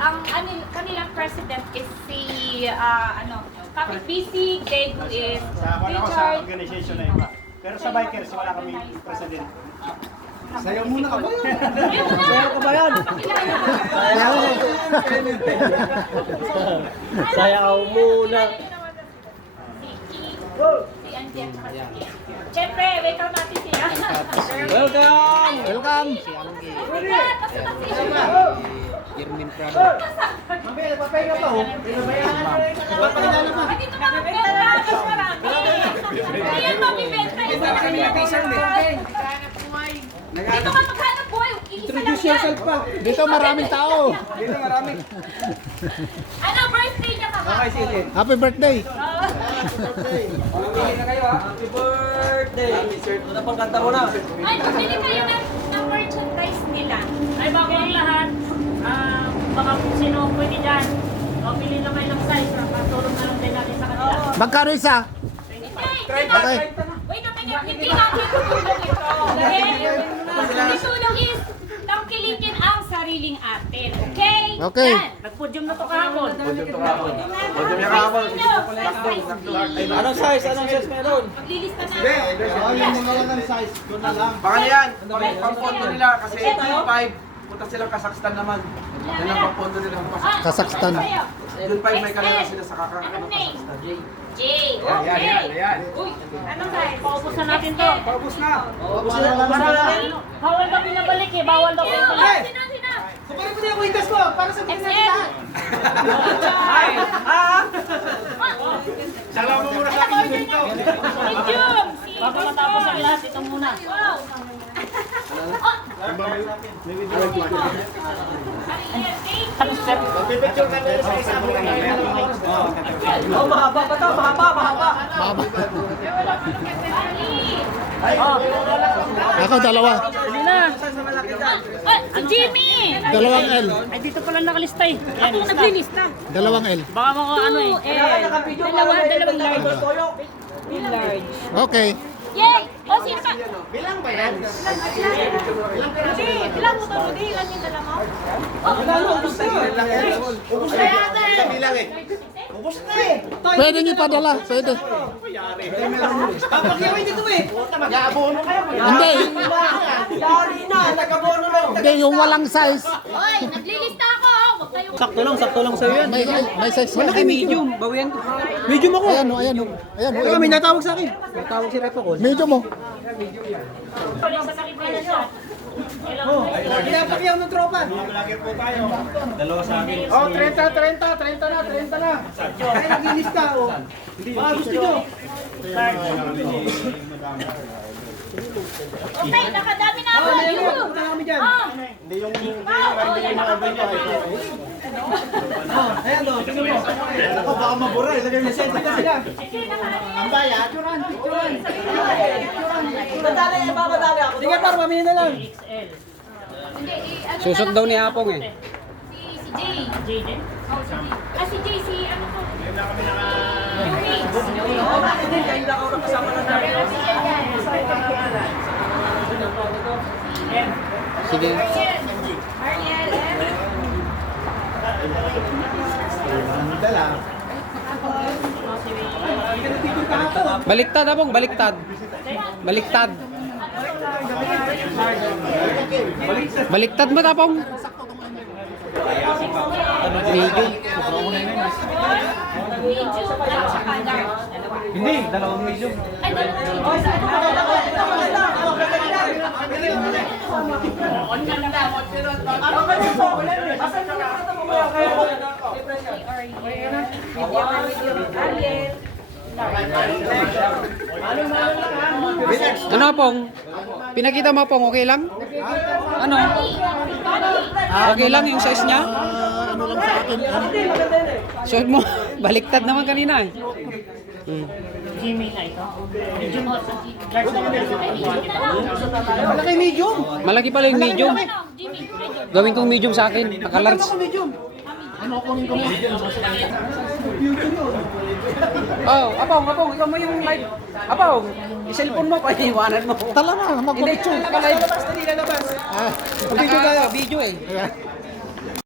ang kanilang president is si, Papi PC, Daegu is Sa Richard. organization na iba. Pero sa bikers, wala kami president. Sayaw muna ka ba yun? Sayaw ka ba yan? Sayaw muna. Si Angie at saka si Kim. Siyempre, welcome natin sila. Welcome! Welcome! Jermin Prado. Mami, nagpapahinga pa oh. Nagpapahinga naman. Dito ka magbenta, mas marami. Ayan, mabibenta. Isa na kami na Dito ka maghanap buhay. Introduce yourself pa. Dito maraming tao. Dito marami. Ano, birthday niya ka? Okay, sige. Happy birthday! Pili na kayo ha. Happy birthday. T-shirt. Ano pang kanta mo na? Ay, pili kayo ng merchandise nila. Ay, bago ang lahat, baka kung sino pwede dyan, o pili lang kayo ng size, patulong na lang din natin sa kanila. Magkano isa? Okay. Wait a minute, hindi natin tutulong ito. Dahil tutulong is tangkilikin ang sariling atin. Okay? Okay. Yan. Nag-podium na to kahapon. Anong size? Anong size meron? Maglilista na. Yung mga walang size, doon na lang. Baka yan, pang-pondo nila kasi 5, punta silang Kazakhstan naman. Yan ang pang-pondo nila. Kazakhstan. Yung 5 may kanila sila sa Anong name? Kazakhstan. J. Okay. Uy, anong size? Paubos na natin to. Paubos na! Bawal daw pinabalik eh, bawal daw pinabalik. Sino? Kumarin mo na yung kwintas ko para sa mga XL. Salamat mo muna sa akin dito. Medium. Si Bago matapos ang lahat, ito muna. Wow. Pipicture ka nila sa isang Oh, mahaba pa to. Mahaba. Ako dalawa. Hindi na. Si Jimmy. Dalawang L. Ay, dito pala nakalista eh. Yan, lista. Naglilista. Dalawang L. Baka mga ano eh. Dalawang large. Okay. Yay! O, sino pa? Bilang ba yan? Bilang mo to, di ilan yung dala mo? Ubus na yata eh. Bilang eh. Ubus na eh. Pwede niyo padala. Pwede. Papakyawin dito eh. Mag-aabono kayo. Hindi. Yari na. Nagabono lang. Hindi, yung walang size. Hoy, naglilista ako. Huwag kayong... Sakto lang sa'yo yan. May size. Malaki medium. Bawian ko. Medium ako. Ayan o, ayan o. Ayan o. Teka, may natawag sa akin. Natawag si Repo ko. Medyo mo. Sa sakit na siya. Pinapakyaw ng tropa. Oh, 30 na. Ay, naglilista ako. Baka gusto nyo. Okay, nakadami na ako. Punta kami dyan. Hindi yung Ayan o. Tingnan mo. Ako baka mabura. Ilagay mo Sensya na sila. ang bayad. Madali yan, madali ako. Sige, par, mamili na lang. XL. Hindi, ano Susot na daw lang ni po. Apong eh. Si Jay. Jaden. Oh, si Jay. Ah, si Jay, si ano to? Hindi, kayo lang ako nakasama na namin. Sige. Ariel. Baliktad, Apong, baliktad. Baliktad. Baliktad mo, Apong. Medium. Medium. At saka large. Hindi, dalawang medium. Ay, dalawa. Ano, Apong? Pinakita mo, Apong, okay lang? Ano? Okay lang yung size niya? Ano lang sa akin. Suot mo, baliktad naman kanina eh. Jimmy na ito. Medium hot. Large na Malaki medium. Malaki pala yung medium. Jimmy. Gawin kong medium sa akin, naka-large. Oh, Apong, ikaw mo yung live. Apong, i-cellphone mo, pag-iwanan mo. Tala na, Hindi, magpapicture. naka-live. Lalabas, lalabas. Ah, Video tayo, video eh.